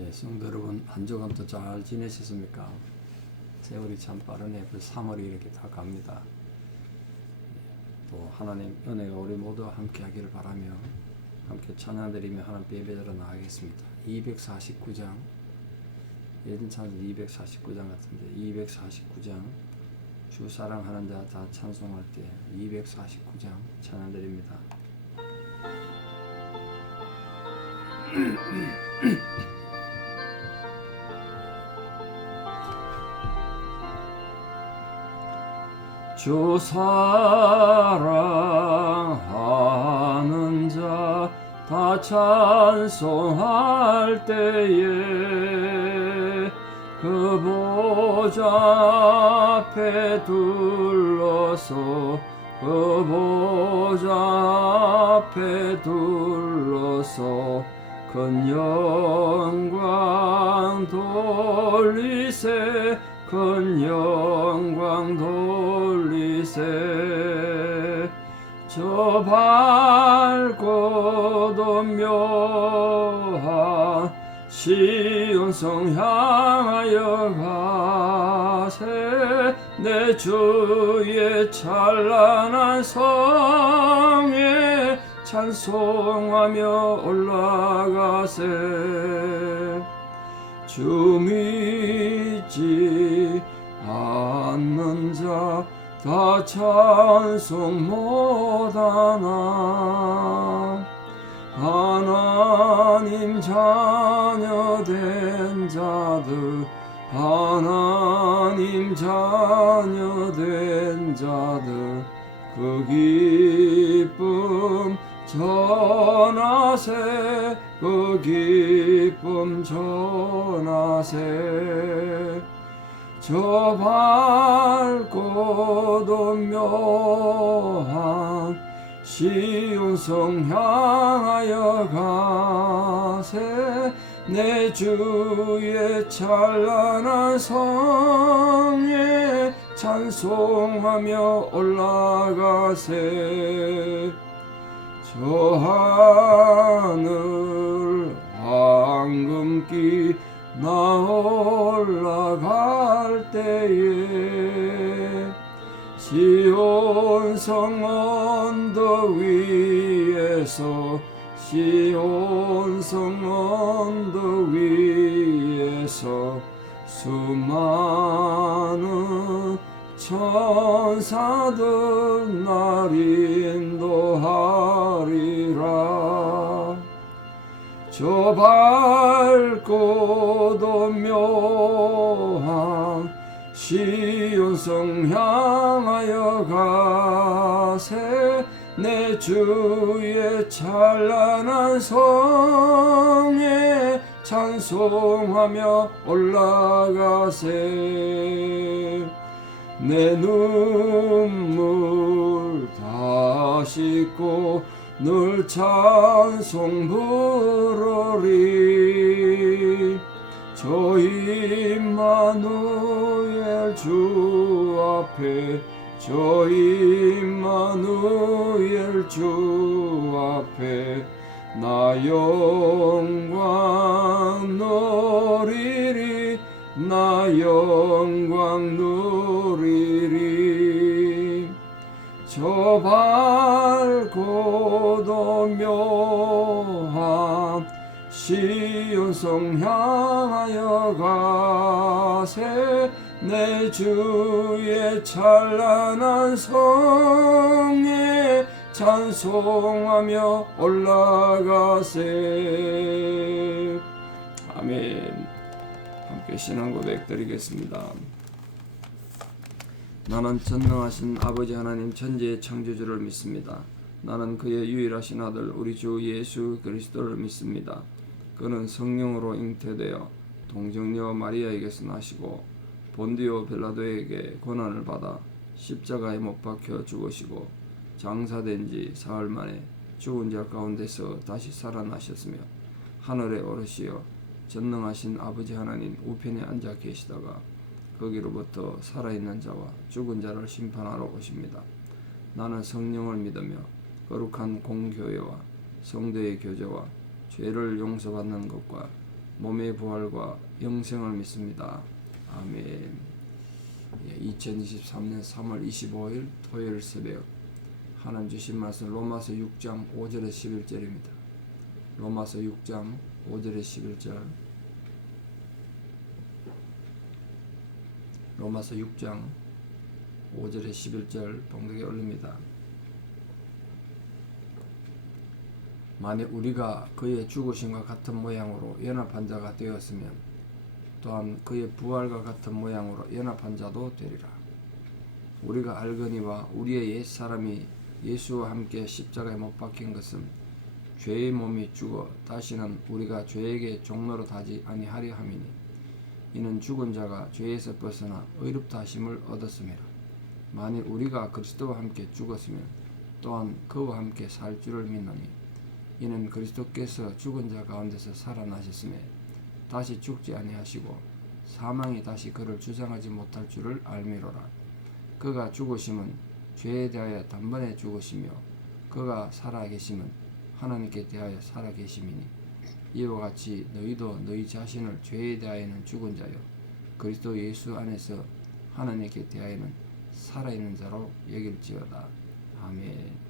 예, 성도 여러분, 한 주간도 잘 지내셨습니까? 세월이 참 빠르네. 벌써 3월이 이렇게 다 갑니다. 또 하나님 은혜가 우리 모두 함께 하기를 바라며 함께 찬양드리며 하나님 예배자로 나가겠습니다. 249장, 예전찬송 249장 같은데 249장 주 사랑하는 자 다 찬송할 때 249장 찬양드립니다. 주 사랑하는 자 다 찬송할 때에 그 보좌 앞에 둘러서 그 보좌 앞에 둘러서 큰 영광 돌리세 큰 영광 돌리세 저 밝고도 묘한 시온성 향하여 가세 내 주의 찬란한 성에 찬송하며 올라가세 주 믿지 않는 자 다 찬송 못하나 하나님 자녀 된 자들 하나님 자녀 된 자들 그 기쁨 전하세 그 기쁨 전하세 저 밝고도 묘한 시온성 향하여 가세 내 주의 찬란한 성에 찬송하며 올라가세 저 하늘 황금길 나 올라갈 때에 시온성 언덕 위에서 시온성 언덕 위에서 수많은 천사들 날 인도하리라 저 밝고도 묘한 시온성 향하여 가세 내 주의 찬란한 성에 찬송하며 올라가세 내 눈물 다 씻고 늘 찬송 부르리 저 임마누엘 주 앞에 저 임마누엘 주 앞에 나 영광 누리리 나 영광 누리리 저 밝고도 묘한 시온성 향하여 가세 내 주의 찬란한 성에 찬송하며 올라가세 아멘. 함께 신앙 고백 드리겠습니다. 나는 전능하신 아버지 하나님 천지의 창조주를 믿습니다. 나는 그의 유일하신 아들 우리 주 예수 그리스도를 믿습니다. 그는 성령으로 잉태되어 동정녀 마리아에게서 나시고 본디오 빌라도에게 고난을 받아 십자가에 못 박혀 죽으시고 장사된 지 사흘 만에 죽은 자 가운데서 다시 살아나셨으며 하늘에 오르시어 전능하신 아버지 하나님 우편에 앉아 계시다가 거기로부터 살아있는 자와 죽은 자를 심판하러 오십니다. 나는 성령을 믿으며 거룩한 공교회와 성도의 교제와 죄를 용서받는 것과 몸의 부활과 영생을 믿습니다. 아멘. 2023년 3월 25일 토요일 새벽 하나님 주신 말씀 로마서 6장 5절에 11절입니다. 로마서 6장 5절에 11절. 로마서 6장 5절에 11절 봉독에 올립니다. 만약 우리가 그의 죽으심과 같은 모양으로 연합한 자가 되었으면 또한 그의 부활과 같은 모양으로 연합한 자도 되리라. 우리가 알거니와 우리의 옛사람이 예수와 함께 십자가에 못 박힌 것은 죄의 몸이 죽어 다시는 우리가 죄에게 종로로 타지 아니하려 함이니 이는 죽은 자가 죄에서 벗어나 의롭다 하심을 얻었음이라. 만일 우리가 그리스도와 함께 죽었으면 또한 그와 함께 살 줄을 믿노니 이는 그리스도께서 죽은 자 가운데서 살아나셨음에 다시 죽지 아니하시고 사망이 다시 그를 주장하지 못할 줄을 알미로라. 그가 죽으심은 죄에 대하여 단번에 죽으시며 그가 살아계심은 하나님께 대하여 살아계심이니 이와 같이 너희도 너희 자신을 죄에 대하여는 죽은 자요 그리스도 예수 안에서 하나님께 대하여는 살아있는 자로 여길지어다. 아멘.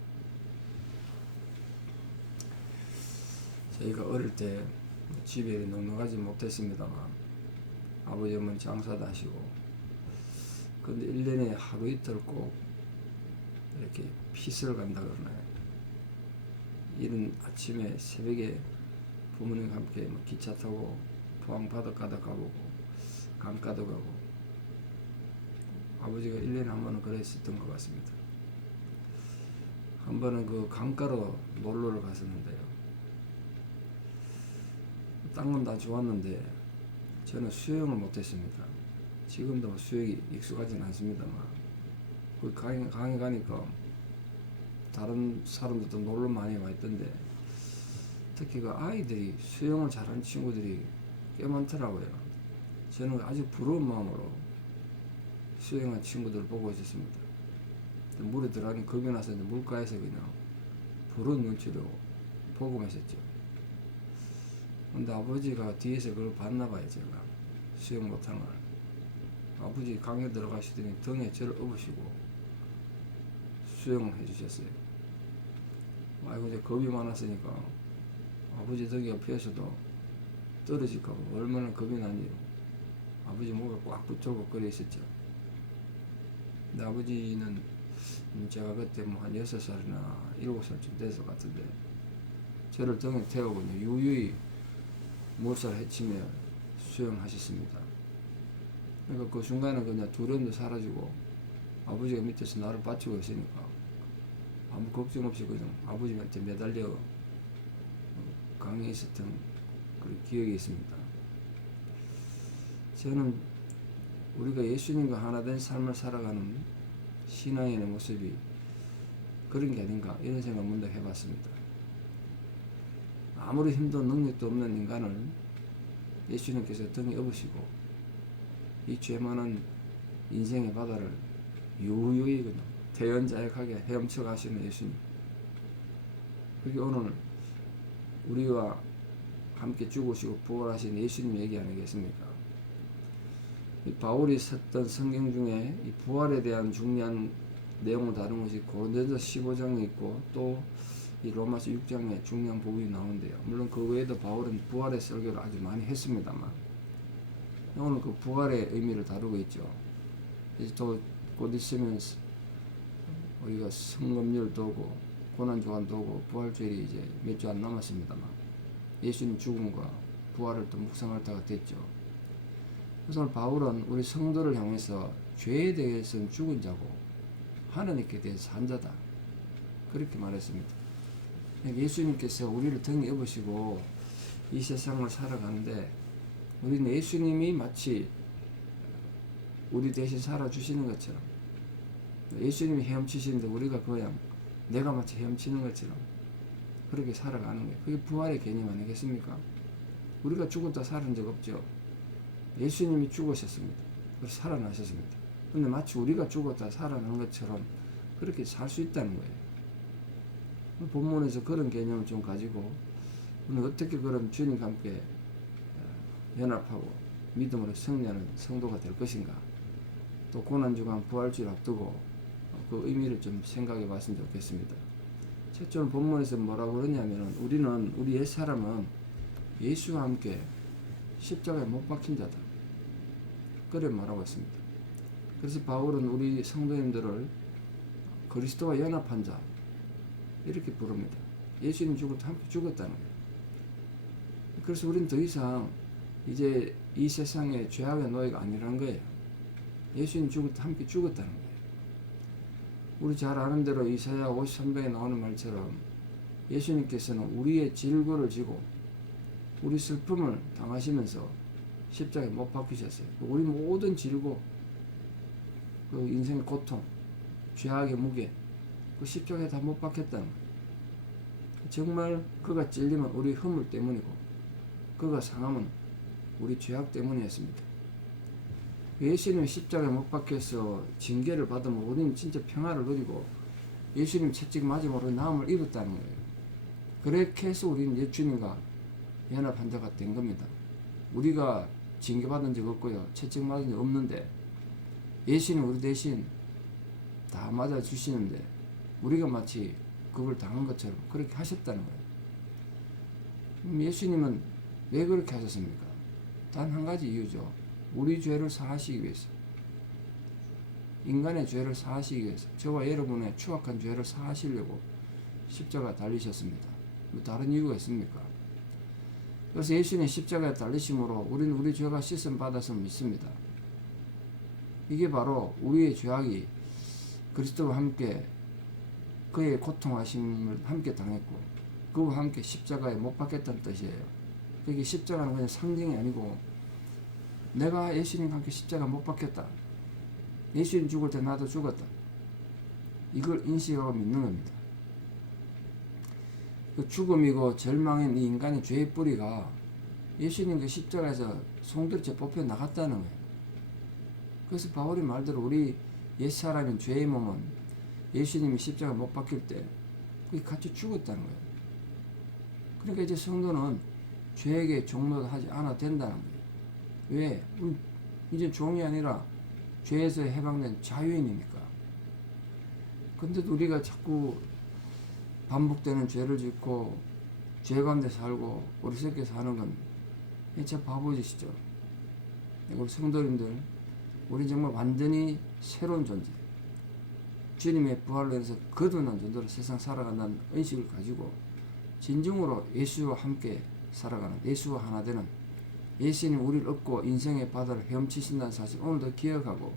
저희가 어릴 때 집에 넉넉하지 못했습니다만 아버지 어머니 장사도 하시고 근데 1년에 하루 이틀 꼭 이렇게 피서를 간다 그러나요. 이른 아침에 새벽에 부모님과 함께 기차 타고 포항 바닷가도 가보고 강가도 가고 아버지가 1년에 한 번은 그랬었던 것 같습니다. 한 번은 그 강가로 놀러를 갔었는데요. 딴 건 다 좋았는데 저는 수영을 못했습니다. 지금도 수영이 익숙하지는 않습니다만 그 강에 가니까 다른 사람들도 놀러 많이 와 있던데 특히 그 아이들이 수영을 잘하는 친구들이 꽤 많더라고요. 저는 아주 부러운 마음으로 수영한 친구들을 보고 있었습니다. 물에 들어가니 겁이 나서 물가에서 그냥 부러운 눈치로 보고만 있었죠. 근데 아버지가 뒤에서 그걸 봤나봐요. 제가 수영 못하는 걸. 아버지 강에 들어가시더니 등에 저를 업으시고 수영을 해주셨어요. 아이고 이제 겁이 많았으니까 아버지 등 옆에서도 떨어질까봐 얼마나 겁이 나니 아버지 목에 꽉 붙잡고 그래 있었죠. 근데 아버지는 제가 그때 한 6살이나 7살쯤 됐을 것 같은데 저를 등에 태우고 유유히 물살 헤치며 수영하셨습니다. 그러니까 그 순간에 그냥 두려움도 사라지고 아버지가 밑에서 나를 받치고 있으니까 아무 걱정 없이 그냥 아버지한테 매달려 강에 있었던 그런 기억이 있습니다. 저는 우리가 예수님과 하나 된 삶을 살아가는 신앙인의 모습이 그런 게 아닌가 이런 생각 문득 해봤습니다. 아무리 힘도 능력도 없는 인간을 예수님께서 등에 업으시고 이 죄 많은 인생의 바다를 유유히 그냥 대연자역하게 헤엄쳐 가시는 예수님. 그게 오늘 우리와 함께 죽으시고 부활하신 예수님 얘기 아니겠습니까? 이 바울이 썼던 성경 중에 이 부활에 대한 중요한 내용을 다룬 것이 고린도전서 15장에 있고 또 이 로마서 6장에 중요한 부분이 나오는데요. 물론 그 외에도 바울은 부활의 설교를 아주 많이 했습니다만 오늘 그 부활의 의미를 다루고 있죠. 이제 또 곧 있으면 우리가 성검열도 오고 고난주간도 오고 부활주일이 이제 몇 주 안 남았습니다만 예수님 죽음과 부활을 또 묵상할 때가 됐죠. 그래서 오늘 바울은 우리 성도를 향해서 죄에 대해서는 죽은 자고 하나님께 대해서 산 자다 그렇게 말했습니다. 예수님께서 우리를 등에 업으시고 이 세상을 살아가는데 우리는 예수님이 마치 우리 대신 살아주시는 것처럼 예수님이 헤엄치시는데 우리가 그냥 내가 마치 헤엄치는 것처럼 그렇게 살아가는 거예요. 그게 부활의 개념 아니겠습니까? 우리가 죽었다 살은 적 없죠. 예수님이 죽으셨습니다. 그래서 살아나셨습니다. 근데 마치 우리가 죽었다 살아난 것처럼 그렇게 살 수 있다는 거예요. 본문에서 그런 개념을 좀 가지고 오늘 어떻게 그런 주님과 함께 연합하고 믿음으로 승리하는 성도가 될 것인가? 또 고난주간 부활주를 앞두고 그 의미를 좀 생각해 봤으면 좋겠습니다. 첫째 오늘 본문에서 뭐라고 그러냐면 우리 옛사람은 예수와 함께 십자가에 못 박힌 자다. 그래 말하고 있습니다. 그래서 바울은 우리 성도님들을 그리스도와 연합한 자 이렇게 부릅니다. 예수님 죽을 때 함께 죽었다는 거예요. 그래서 우리는 더 이상 이제 이 세상의 죄악의 노예가 아니라는 거예요. 예수님 죽을 때 함께 죽었다는 거예요. 우리 잘 아는 대로 이사야 53장에 나오는 말처럼 예수님께서는 우리의 질고를 지고 우리 슬픔을 당하시면서 십자가에 못 박히셨어요. 우리 모든 질고, 그 인생의 고통, 죄악의 무게, 그 십자가에 다 못 박혔다는 거예요. 정말 그가 찔리면 우리 허물 때문이고 그가 상함은 우리 죄악 때문이었습니다. 예수님 십자가에 못 박혀서 징계를 받으면 우리는 진짜 평화를 누리고 예수님 채찍 맞음으로 나음을 입었다는 거예요. 그렇게 해서 우리는 예수님과 연합한 자가 된 겁니다. 우리가 징계받은 적 없고요. 채찍 맞은 적 없는데 예수님 우리 대신 다 맞아주시는데 우리가 마치 그걸 당한 것처럼 그렇게 하셨다는 거예요. 예수님은 왜 그렇게 하셨습니까? 단 한 가지 이유죠. 우리 죄를 사하시기 위해서. 인간의 죄를 사하시기 위해서. 저와 여러분의 추악한 죄를 사하시려고 십자가에 달리셨습니다. 뭐 다른 이유가 있습니까? 그래서 예수님의 십자가에 달리심으로 우리는 우리 죄가 씻음 받았음을 믿습니다. 이게 바로 우리의 죄악이 그리스도와 함께 그의 고통하심을 함께 당했고 그와 함께 십자가에 못 박혔다는 뜻이에요. 그게 십자가는 그냥 상징이 아니고 내가 예수님과 함께 십자가 못 박혔다. 예수님 죽을 때 나도 죽었다. 이걸 인식하고 믿는 겁니다. 그 죽음이고 절망인 이 인간의 죄의 뿌리가 예수님 그 십자가에서 송두리째 뽑혀 나갔다는 거예요. 그래서 바울이 말대로 우리 옛사람인 죄의 몸은 예수님이 십자가 못 박힐 때 그게 같이 죽었다는 거예요. 그러니까 이제 성도는 죄에게 종노하지 않아도 된다는 거예요. 왜? 이제 종이 아니라 죄에서 해방된 자유인이니까. 근데도 우리가 자꾸 반복되는 죄를 짓고 죄 가운데 살고 어리석게 사는 건 진짜 바보짓이죠. 우리 성도님들, 우리 정말 완전히 새로운 존재, 주님의 부활로 인해서 거듭난 존재로 세상 살아간다는 의식을 가지고 진정으로 예수와 함께 살아가는, 예수와 하나 되는, 예수님 우리를 얻고 인생의 바다를 헤엄치신다는 사실 오늘도 기억하고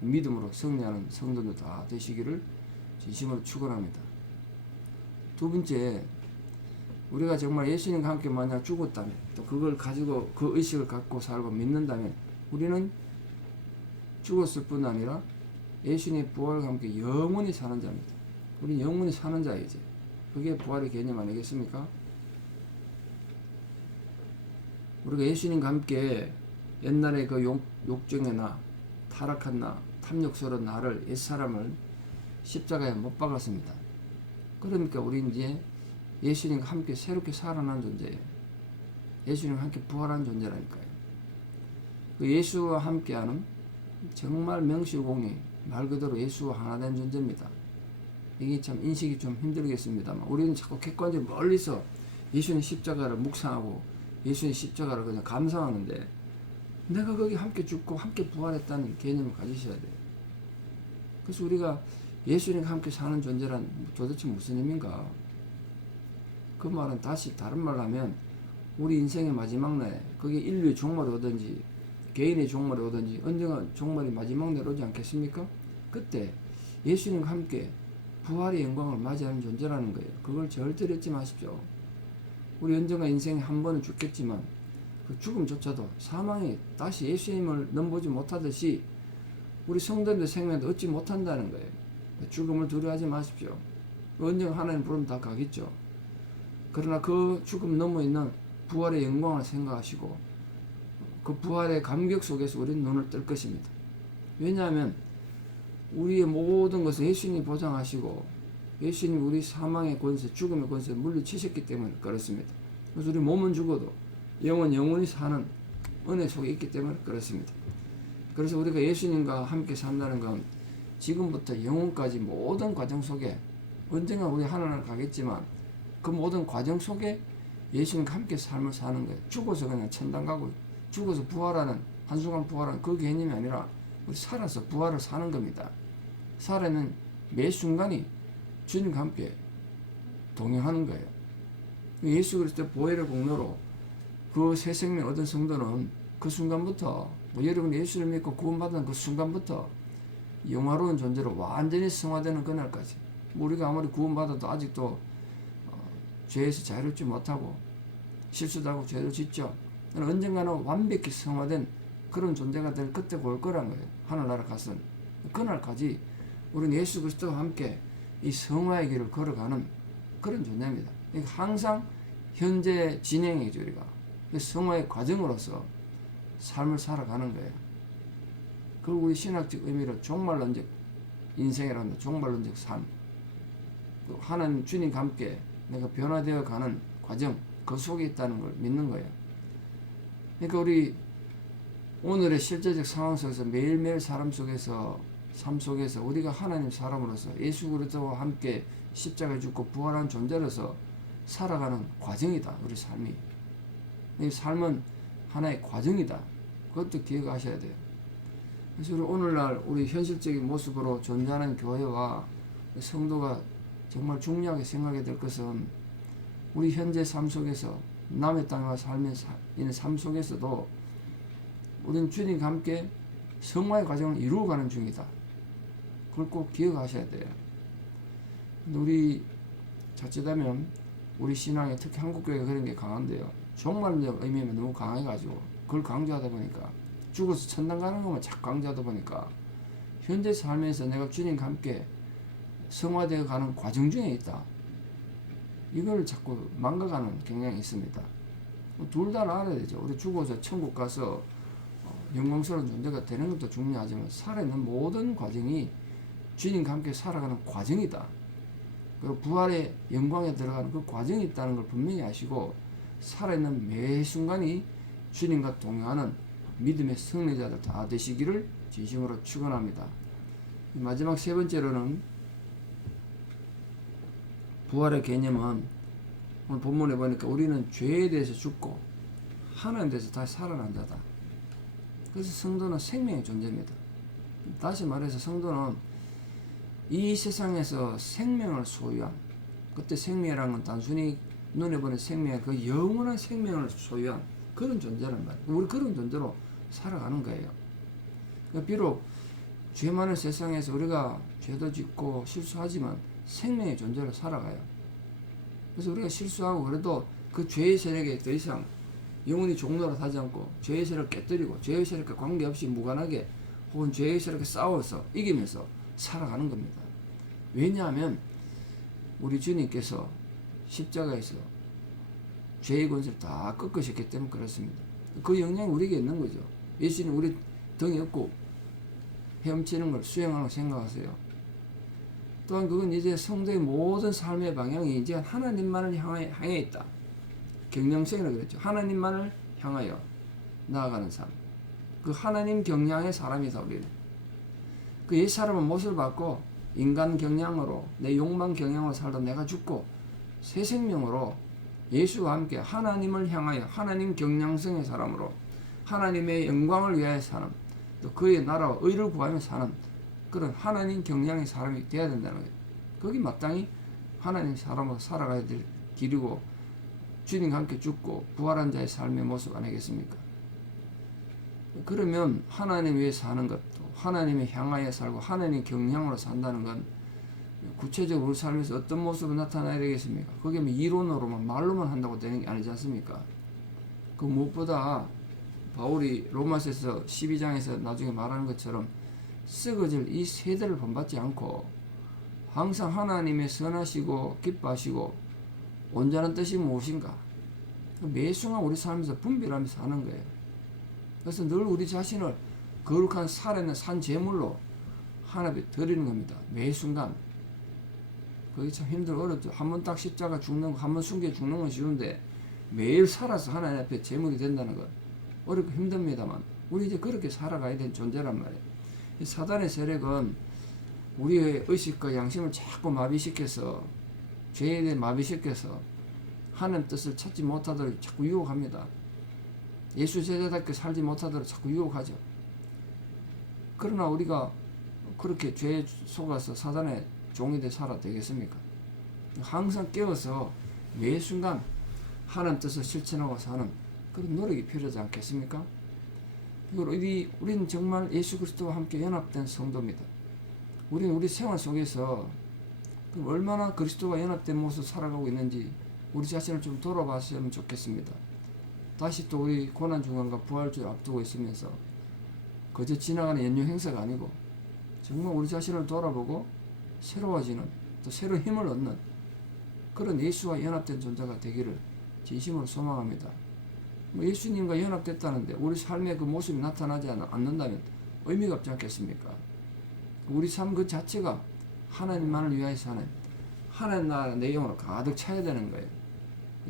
믿음으로 승리하는 성도들 다 되시기를 진심으로 축원합니다. 두 번째, 우리가 정말 예수님과 함께 만약 죽었다면 또 그걸 가지고 그 의식을 갖고 살고 믿는다면 우리는 죽었을 뿐 아니라 예수님의 부활과 함께 영원히 사는 자입니다. 우리는 영원히 사는 자이지. 그게 부활의 개념 아니겠습니까? 우리가 예수님과 함께 옛날에 그 욕정의 나, 타락한 나, 탐욕스러운 나를, 옛사람을 십자가에 못 박았습니다. 그러니까 우리 이제 예수님과 함께 새롭게 살아난 존재예요. 예수님과 함께 부활한 존재라니까요. 그 예수와 함께하는 정말 명실공히 말 그대로 예수와 하나 된 존재입니다. 이게 참 인식이 좀 힘들겠습니다만 우리는 자꾸 객관적으로 멀리서 예수님 십자가를 묵상하고 예수님 십자가를 그냥 감상하는데 내가 거기 함께 죽고 함께 부활했다는 개념을 가지셔야 돼요. 그래서 우리가 예수님과 함께 사는 존재란 도대체 무슨 의미인가? 그 말은 다시 다른 말로 하면 우리 인생의 마지막 날, 그게 인류의 종말이 오든지 개인의 종말이 오든지 언젠가 종말이 마지막 날 오지 않겠습니까? 그때 예수님과 함께 부활의 영광을 맞이하는 존재라는 거예요. 그걸 절대로 잊지 마십시오. 우리 언젠가 인생에 한 번은 죽겠지만 그 죽음조차도 사망이 다시 예수님을 넘보지 못하듯이 우리 성도님의 생명도 얻지 못한다는 거예요. 죽음을 두려워하지 마십시오. 언젠가 하나님 부르면 다 가겠죠. 그러나 그 죽음 넘어 있는 부활의 영광을 생각하시고 그 부활의 감격 속에서 우리는 눈을 뜰 것입니다. 왜냐하면 우리의 모든 것을 예수님이 보장하시고 예수님이 우리 사망의 권세, 죽음의 권세를 물리치셨기 때문에 그렇습니다. 그래서 우리 몸은 죽어도 영원히 사는 은혜 속에 있기 때문에 그렇습니다. 그래서 우리가 예수님과 함께 산다는 건 지금부터 영혼까지 모든 과정 속에 언젠가 우리 하나님을 가겠지만 그 모든 과정 속에 예수님과 함께 삶을 사는 거예요. 죽어서 그냥 천당 가고 죽어서 부활하는 한순간 부활하는 그 개념이 아니라 우리 살아서 부활을 사는 겁니다. 살아있는 매 순간이 주님과 함께 동행하는 거예요. 예수 그리스도의 보혈의 공로로 그 새 생명 얻은 성도는 그 순간부터 여러분이 예수를 믿고 구원받은 그 순간부터 영화로운 존재로 완전히 성화되는 그날까지 우리가 아무리 구원받아도 아직도 죄에서 자유롭지 못하고 실수도 하고 죄를 짓죠. 언젠가는 완벽히 성화된 그런 존재가 될 그때가 올 거란 거예요. 하늘나라 가서 그날까지 우리는 예수 그리스도와 함께 이 성화의 길을 걸어가는 그런 존재입니다. 항상 현재 진행이죠. 우리가 성화의 과정으로서 삶을 살아가는 거예요. 그리고 우리 신학적 의미로 종말론적 인생이라는 거, 종말론적 삶, 하나님 주님과 함께 내가 변화되어 가는 과정, 그 속에 있다는 걸 믿는 거예요. 그러니까 우리 오늘의 실제적 상황 속에서 매일매일 삶 속에서 우리가 하나님 사람으로서 예수 그리스도와 함께 십자가에 죽고 부활한 존재로서 살아가는 과정이다. 우리 삶이. 이 삶은 하나의 과정이다. 그것도 기억하셔야 돼요. 그래서 우리 오늘날 우리 현실적인 모습으로 존재하는 교회와 성도가 정말 중요하게 생각해야 될 것은 우리 현재 삶 속에서 남의 땅과 삶의 삶 속에서도 우리는 주님과 함께 성화의 과정을 이루어가는 중이다. 그걸 꼭 기억하셔야 돼요. 근데 우리 자칫하면 우리 신앙에 특히 한국교회가 그런 게 강한데요. 종말적 의미면 너무 강해가지고 그걸 강조하다 보니까 죽어서 천당 가는 것만 자꾸 강조하다 보니까 현재 삶에서 내가 주님과 함께 성화되어 가는 과정 중에 있다. 이걸 자꾸 망각하는 경향이 있습니다. 둘 다 알아야 되죠. 우리 죽어서 천국 가서 영광스러운 존재가 되는 것도 중요하지만 살아있는 모든 과정이 주님과 함께 살아가는 과정이다. 그리고 부활의 영광에 들어가는 그 과정이 있다는 걸 분명히 아시고 살아있는 매 순간이 주님과 동행하는 믿음의 승리자들 다 되시기를 진심으로 축원합니다. 마지막 세 번째로는 부활의 개념은 오늘 본문에 보니까 우리는 죄에 대해서 죽고 하나님에 대해서 다시 살아난 자다. 그래서 성도는 생명의 존재입니다. 다시 말해서 성도는 이 세상에서 생명을 소유한, 그때 생명이라는 건 단순히 눈에 보는 생명, 그 영원한 생명을 소유한 그런 존재란 말이에요. 우리 그런 존재로 살아가는 거예요. 비록 죄 많은 세상에서 우리가 죄도 짓고 실수하지만 생명의 존재로 살아가요. 그래서 우리가 실수하고 그래도 그 죄의 세력에 더 이상 영혼이 종로로 하지 않고 죄의 세력을 깨뜨리고 죄의 세력과 관계없이 무관하게 혹은 죄의 세력과 싸워서 이기면서 살아가는 겁니다. 왜냐하면 우리 주님께서 십자가에서 죄의 권세를 다 꺾으셨기 때문에 그렇습니다. 그 영향이 우리에게 있는 거죠. 예수님 우리 등에 업고 헤엄치는 걸 수행하라고 생각하세요. 또한 그건 이제 성도의 모든 삶의 방향이 이제 하나님만을 향해 있다. 경량성이라고 그랬죠. 하나님만을 향하여 나아가는 삶. 그 하나님 경량의 사람이다 우리는. 그 옛 사람은 못을 받고 인간 경량으로 내 욕망 경향으로 살다 내가 죽고 새 생명으로 예수와 함께 하나님을 향하여 하나님 경량성의 사람으로 하나님의 영광을 위하여 사는 또 그의 나라와 의를 구하며 사는 그런 하나님 경량의 사람이 되어야 된다는 거예요. 거기 마땅히 하나님 사람으로 살아가야 될 길이고 주님과 함께 죽고 부활한 자의 삶의 모습 아니겠습니까? 그러면 하나님 위해 사는 것도 하나님의 향하여 살고 하나님 경향으로 산다는 건 구체적으로 우리 삶에서 어떤 모습으로 나타나야 되겠습니까? 그게 뭐 이론으로만 말로만 한다고 되는 게 아니지 않습니까? 그 무엇보다 바울이 로마서에서 12장에서 나중에 말하는 것처럼 썩어질 이 세대를 본받지 않고 항상 하나님의 선하시고 기뻐하시고 온전한 뜻이 무엇인가 매 순간 우리 삶에서 분별하며 사는 거예요. 그래서 늘 우리 자신을 거룩한 살아있는 산 제물로 하나님께 드리는 겁니다. 매 순간. 그게 참 힘들고 어렵죠. 한 번 딱 십자가 죽는 거, 한 번 숨겨 죽는 건 쉬운데 매일 살아서 하나님 앞에 제물이 된다는 것. 어렵고 힘듭니다만 우리 이제 그렇게 살아가야 될 존재란 말이에요. 이 사단의 세력은 우리의 의식과 양심을 자꾸 마비시켜서 죄에 대해 마비시켜서 하나님 뜻을 찾지 못하도록 자꾸 유혹합니다. 예수 제자답게 살지 못하도록 자꾸 유혹하죠. 그러나 우리가 그렇게 죄에 속아서 사단의 종이 돼 살아도 되겠습니까? 항상 깨어서 매 순간 하나님 뜻을 실천하고 사는 그런 노력이 필요하지 않겠습니까? 우리는 정말 예수 그리스도와 함께 연합된 성도입니다. 우리는 우리 생활 속에서 얼마나 그리스도와 연합된 모습을 살아가고 있는지 우리 자신을 좀 돌아봤으면 좋겠습니다. 다시 또 우리 고난중간과 부활주를 앞두고 있으면서 그저 지나가는 연휴 행사가 아니고 정말 우리 자신을 돌아보고 새로워지는 또 새로운 힘을 얻는 그런 예수와 연합된 존재가 되기를 진심으로 소망합니다. 예수님과 연합됐다는데 우리 삶의 그 모습이 나타나지 않는다면 의미가 없지 않겠습니까? 우리 삶 그 자체가 하나님만을 위하여 사는 하나님 나라 내용으로 가득 차야 되는 거예요.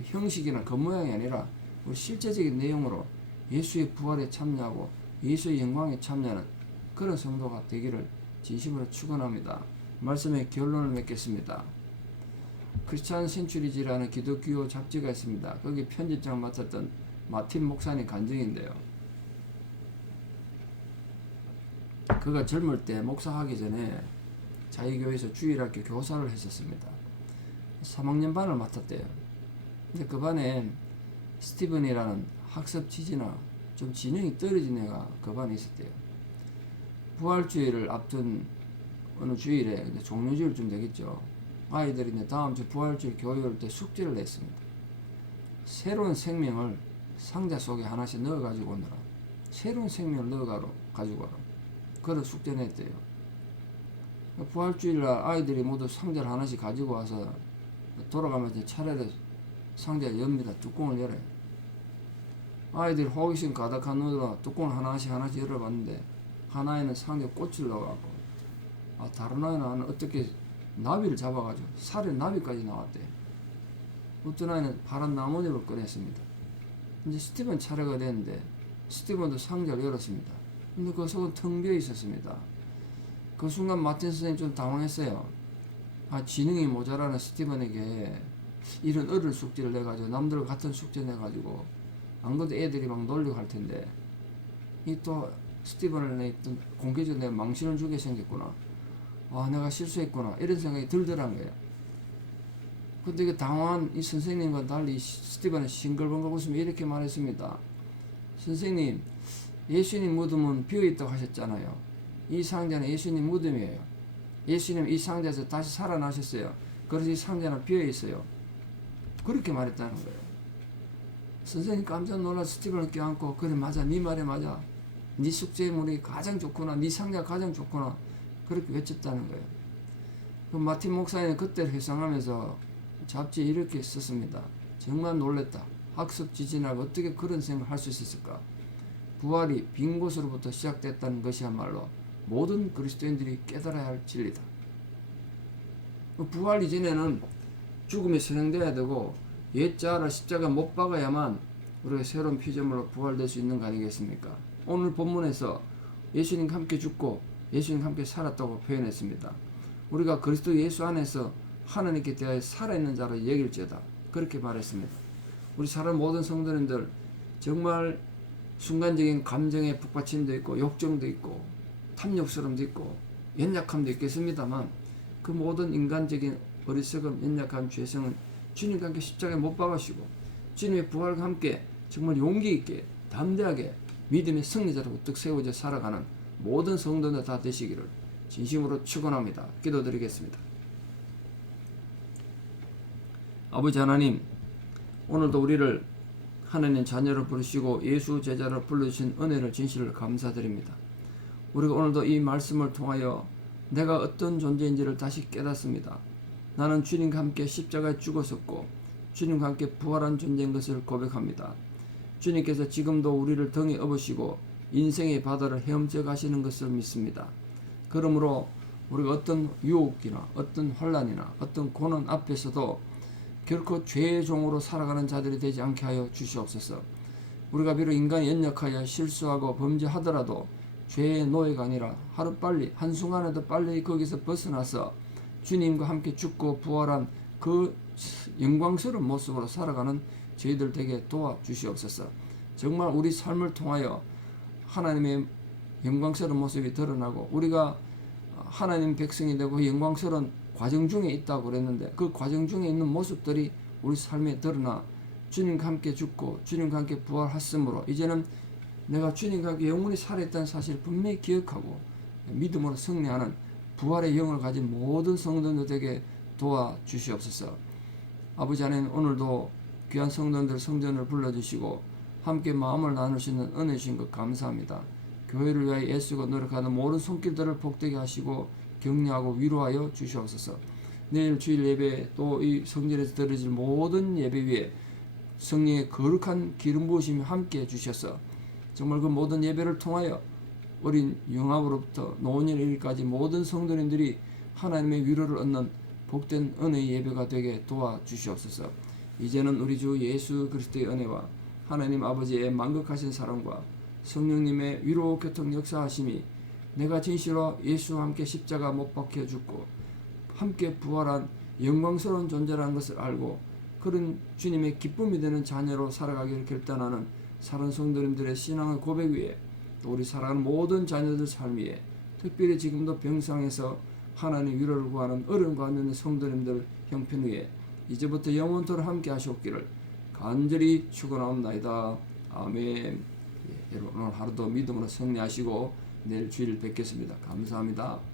형식이나 겉모양이 아니라 우리 실제적인 내용으로 예수의 부활에 참여하고 예수의 영광에 참여하는 그런 성도가 되기를 진심으로 축원합니다. 말씀의 결론을 맺겠습니다. 크리스찬 센츄리지라는 기독교 잡지가 있습니다. 거기 편집장 맡았던 마틴 목사님 간증인데요. 그가 젊을 때 목사하기 전에 자기 교회에서 주일학교 교사를 했었습니다. 3학년 반을 맡았대요. 근데 그 반에 스티븐이라는 학습 지지나 좀 지능이 떨어진 애가 그 반에 있었대요. 부활주일을 앞둔 어느 주일에 종료주일쯤 되겠죠. 아이들이 이제 다음 주 부활주일 교회 올 때 숙제를 냈습니다. 새로운 생명을 상자 속에 하나씩 넣어 가지고 오느라 새로운 생명을 넣어 가지고 와라. 그런 숙제 냈대요. 부활주일날 아이들이 모두 상자를 하나씩 가지고 와서 돌아가면서 차례로 상자를 엽니다. 뚜껑을 열어요. 아이들이 호기심 가득한 눈으로 뚜껑을 하나씩 열어봤는데 하나에는 상자에 꽃을 넣어갖고 다른 아이는 어떻게 나비를 잡아가지고 살에 나비까지 나왔대. 어떤 아이는 파란 나뭇잎을 꺼냈습니다. 이제 스티븐 차례가 됐는데 스티븐도 상자를 열었습니다. 근데 그 속은 텅 비어 있었습니다. 그 순간 마틴 선생님 좀 당황했어요. 지능이 모자라는 스티븐에게 이런 어릴 숙제를 내가지고 남들 같은 숙제 내가지고 안 그래도 애들이 막 놀리고 할 텐데 이 또 스티븐을 냈던 공개적으로 내가 망신을 주게 생겼구나. 내가 실수했구나. 이런 생각이 들더란 거예요. 근데 그 당황한 이 선생님과 달리 스티븐은 싱글벙글 웃으며 이렇게 말했습니다. 선생님, 예수님 무덤은 비어있다고 하셨잖아요. 이 상자는 예수님 무덤이에요. 예수님 이 상자에서 다시 살아나셨어요. 그래서 이 상자는 비어있어요. 그렇게 말했다는 거예요. 선생님 깜짝 놀라 스티븐을 껴안고 그래 맞아 네 말에 맞아. 네 숙제물이 가장 좋구나. 네 상자가 가장 좋구나. 그렇게 외쳤다는 거예요. 그 마틴 목사님은 그때를 회상하면서 잡지에 이렇게 썼습니다. 정말 놀랬다. 학습 지진하고 어떻게 그런 생각을 할 수 있었을까? 부활이 빈 곳으로부터 시작됐다는 것이야말로 모든 그리스도인들이 깨달아야 할 진리다. 부활 이전에는 죽음이 선행돼야 되고 옛자를 십자가 못 박아야만 우리가 새로운 피조물로 부활될 수 있는 거 아니겠습니까? 오늘 본문에서 예수님과 함께 죽고 예수님과 함께 살았다고 표현했습니다. 우리가 그리스도 예수 안에서 하나님께 대하여 살아있는 자로 여길지어다. 그렇게 말했습니다. 우리 사람 모든 성도님들 정말 순간적인 감정의 북받침도 있고 욕정도 있고 탐욕스러움도 있고 연약함도 있겠습니다만 그 모든 인간적인 어리석음, 연약한 죄성은 주님과 함께 십자가에 못 박으시고 주님의 부활과 함께 정말 용기 있게 담대하게 믿음의 승리자로 우뚝 세워져 살아가는 모든 성도들 다 되시기를 진심으로 축원합니다. 기도드리겠습니다. 아버지 하나님, 오늘도 우리를 하나님 자녀로 부르시고 예수 제자로 불러주신 은혜를 진실로 감사드립니다. 우리가 오늘도 이 말씀을 통하여 내가 어떤 존재인지를 다시 깨닫습니다. 나는 주님과 함께 십자가에 죽었었고 주님과 함께 부활한 존재인 것을 고백합니다. 주님께서 지금도 우리를 등에 업으시고 인생의 바다를 헤엄쳐 가시는 것을 믿습니다. 그러므로 우리가 어떤 유혹이나 어떤 환난이나 어떤 고난 앞에서도 결코 죄의 종으로 살아가는 자들이 되지 않게 하여 주시옵소서. 우리가 비록 인간이 연약하여 실수하고 범죄하더라도 죄의 노예가 아니라 하루빨리 한순간에도 빨리 거기서 벗어나서 주님과 함께 죽고 부활한 그 영광스러운 모습으로 살아가는 저희들 되게 도와주시옵소서. 정말 우리 삶을 통하여 하나님의 영광스러운 모습이 드러나고 우리가 하나님 백성이 되고 그 영광스러운 과정 중에 있다고 그랬는데 그 과정 중에 있는 모습들이 우리 삶에 드러나 주님과 함께 죽고 주님과 함께 부활했으므로 이제는 내가 주님과 함께 영원히 살아있다는 사실을 분명히 기억하고 믿음으로 승리하는 부활의 영을 가진 모든 성도들에게 도와주시옵소서. 아버지 하나님, 오늘도 귀한 성도들 성전을 불러주시고 함께 마음을 나눌 수 있는 은혜 주신 것 감사합니다. 교회를 위하여 애쓰고 노력하는 모든 손길들을 복되게 하시고 격려하고 위로하여 주시옵소서. 내일 주일 예배 또 이 성전에서 드려질 모든 예배 위에 성령의 거룩한 기름 부으심이 함께 주셔서 정말 그 모든 예배를 통하여 어린 영아부로부터 노년의 일까지 모든 성도님들이 하나님의 위로를 얻는 복된 은혜의 예배가 되게 도와주시옵소서. 이제는 우리 주 예수 그리스도의 은혜와 하나님 아버지의 만극하신 사랑과 성령님의 위로 교통 역사하심이 내가 진실로 예수와 함께 십자가 못 박혀 죽고 함께 부활한 영광스러운 존재라는 것을 알고 그런 주님의 기쁨이 되는 자녀로 살아가기를 결단하는 사랑 성도님들의 신앙의 고백 위에 또 우리 사랑하는 모든 자녀들 삶 위에 특별히 지금도 병상에서 하나님 위로를 구하는 어려움과 있는 성도님들 형편 위에 이제부터 영원토록 함께 하시옵기를 간절히 축원하옵나이다. 아멘. 여러분 오늘 하루도 믿음으로 승리하시고 내일 주일 뵙겠습니다. 감사합니다.